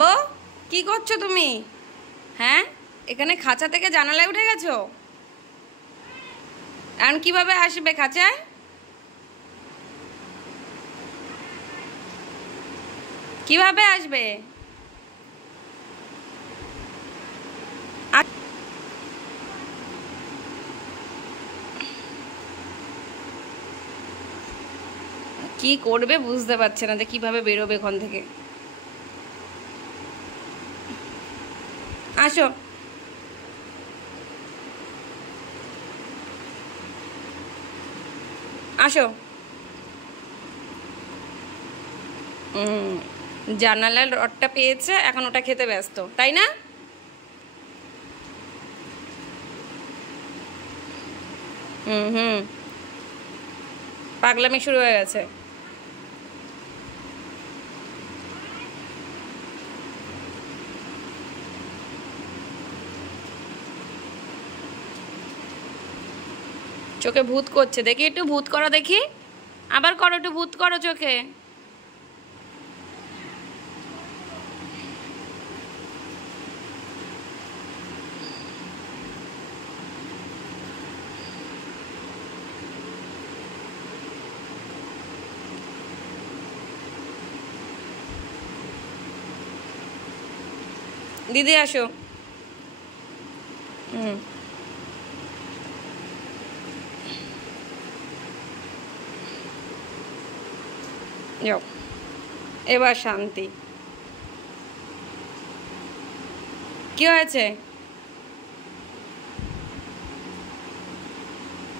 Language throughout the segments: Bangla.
বাবু, কি করছো তুমি? হ্যাঁ, এখানে খাঁচা থেকে জানালায় উঠে গেছো? এখন কিভাবে আসবে খাঁচায়? কিভাবে আসবে? কি করবে বুঝতে পারছে না যে কিভাবে বেরোবে এখান থেকে। আসো। আসো। জানালার রডটা পেয়েছে, এখন ওটা খেতে ব্যস্ত, তাই না? হুম হুম, পাগলামি শুরু হয়ে গেছে। চোখে ভূত করছে, দেখি একটু ভূত করো দেখি। আবার করো, একটু ভূত করো চোখে। দিদি আসো। হুম, যাও, এবার শান্তি। কি হয়েছে?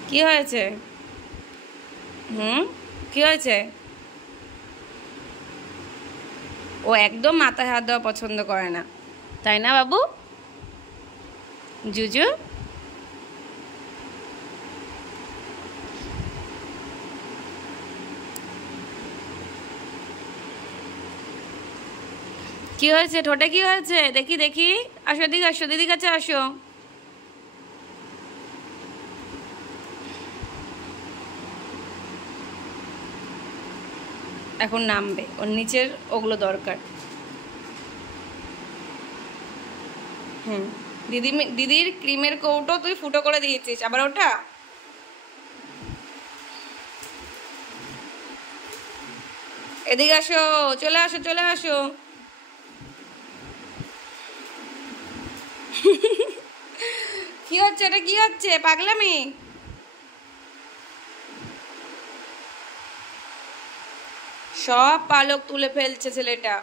কি হয়েছে? হুম, কি হয়েছে? ও একদম মাথায় হাত দেওয়া পছন্দ করে না, তাই না বাবু? জুজু, কি হয়েছে ঠোঁটে? কি হয়েছে দেখি দেখি। আসো দিদি, আসো দিদির কাছে আসো। এখন নামবে, ওর নিচের ওগুলো দরকার। হুম, দিদির ক্রিমের কৌটো তুই ফুটো করে দিয়েছিস, আবার ওটা? এদিকে আসো, চলে আসো চলে আসো। কি হচ্ছে এটা? কি হচ্ছে পাগলামি? সব পালক তুলে ফেলছে ছেলেটা,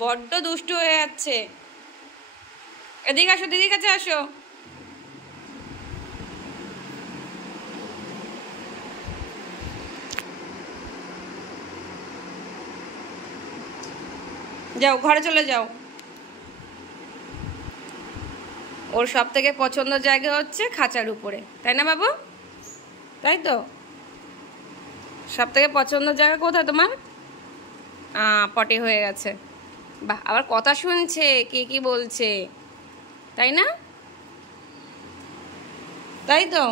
বড্ড দুষ্টু হয়ে যাচ্ছে। এদিকে আসো, দিদির কাছে আসো। যাও, ঘরে চলে যাও। ওর সব থেকে পছন্দের জায়গা হচ্ছে খাঁচার উপরে, তাই না বাবু? তাই তো, সব থেকে পছন্দের জায়গা কোথায় তোমার? পটি হয়ে গেছে। বাহ, আবার কথা শুনছে, কে কি বলছে, তাই না? তাই তো,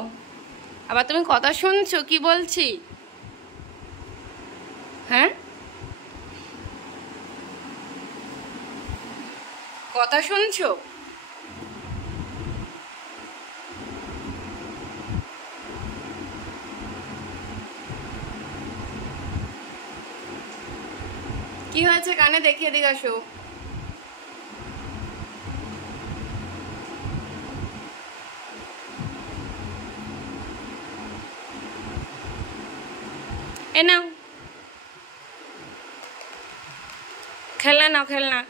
আবার তুমি কথা শুনছো কি বলছি? হ্যাঁ, কথা শুনছো? কি হয়েছে কানে দেখিয়ে দিকে আসো। এ নাও, খেলনা নাও, খেলনা।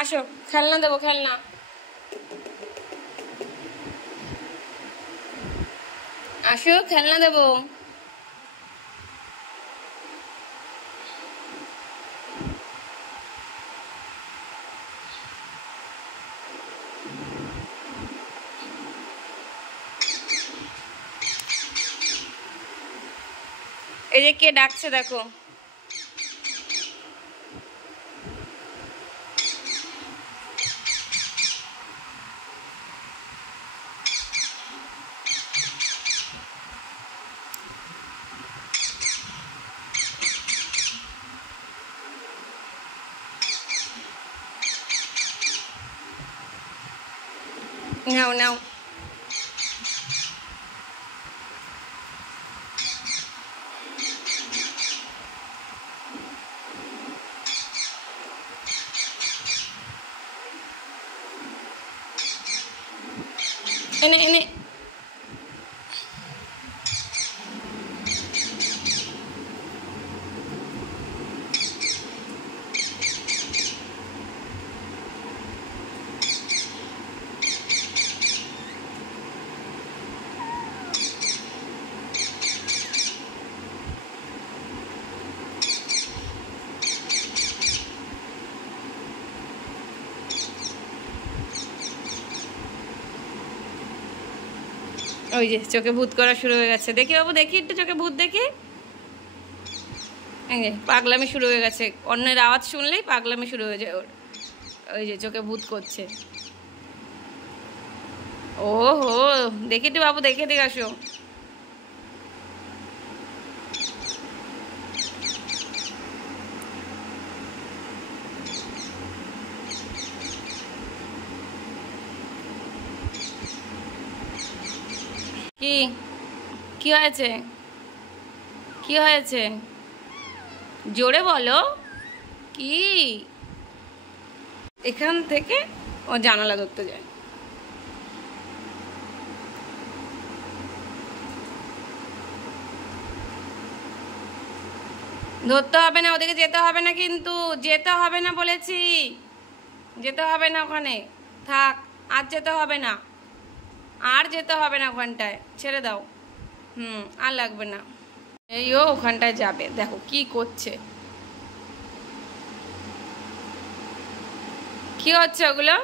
আসো, খেলনা দেবো, খেলনা। আসো, খেলনা দেবো। এই যে কে ডাকছে দেখো। নাও নাও। এনে এনে ওই যে চোখে ভূত করা শুরু হয়ে গেছে। দেখি বাবু, দেখি একটু চোখে ভূত দেখি। এই যে পাগলামি শুরু হয়ে গেছে, অন্যের আওয়াজ শুনলেই পাগলামি শুরু হয়ে যায় ওর। ওই যে চোখে ভূত করছে। ও হো, দেখি একটু বাবু, দেখে দেখে আসো। কি কি হয়েছে? কি হয়েছে? জোরে বলো। কি? এখান থেকে ও জানালা ধরতে যায়। ধরতে হবে না, ওদিকে যেতে হবে না, কিন্তু যেতে হবে না বলেছি, যেতে হবে না ওখানে, থাক। আর যেতে হবে না, আর যেতে হবে না ওখানটায়, ছেড়ে দাও। আর লাগবে না। এই ও ওখানটায় যাবে, দেখো কি করছে। কি হচ্ছে ওগুলো?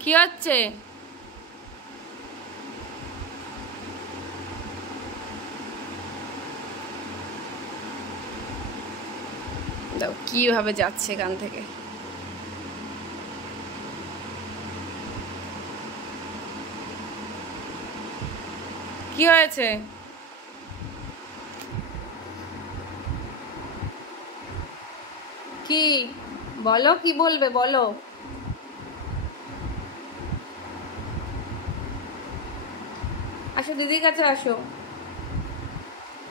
কি হচ্ছে? দাও, কিভাবে যাচ্ছে এখান থেকে। কি হয়েছে? কি বলো, কি বলবে বলো। আসো দিদির কাছে, আসো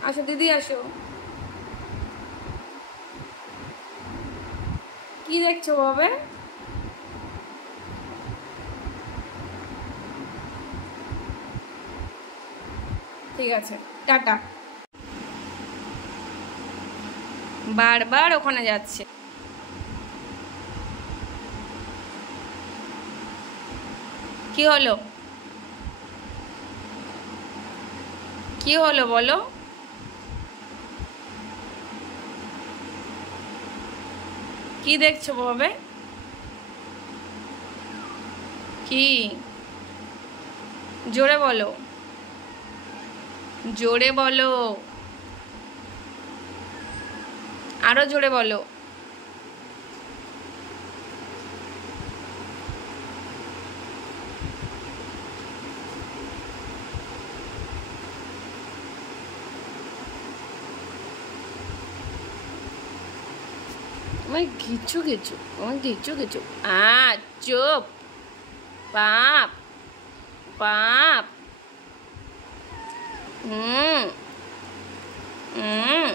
আসো দিদি, আসো। কি দেখছো বাবা? ঠিক আছে, টাটা। বারবার ওখানে যাচ্ছে। কি হলো? কি হলো বলো। কি দেখছো বাবা? কি? জোরে বলো, জোরে বলো, আরো জোরে বলো। আমার ঘিচু ঘিচু, আমার ঘিচু ঘিচু। চুপ। পাপ পাপ। হুম হুম।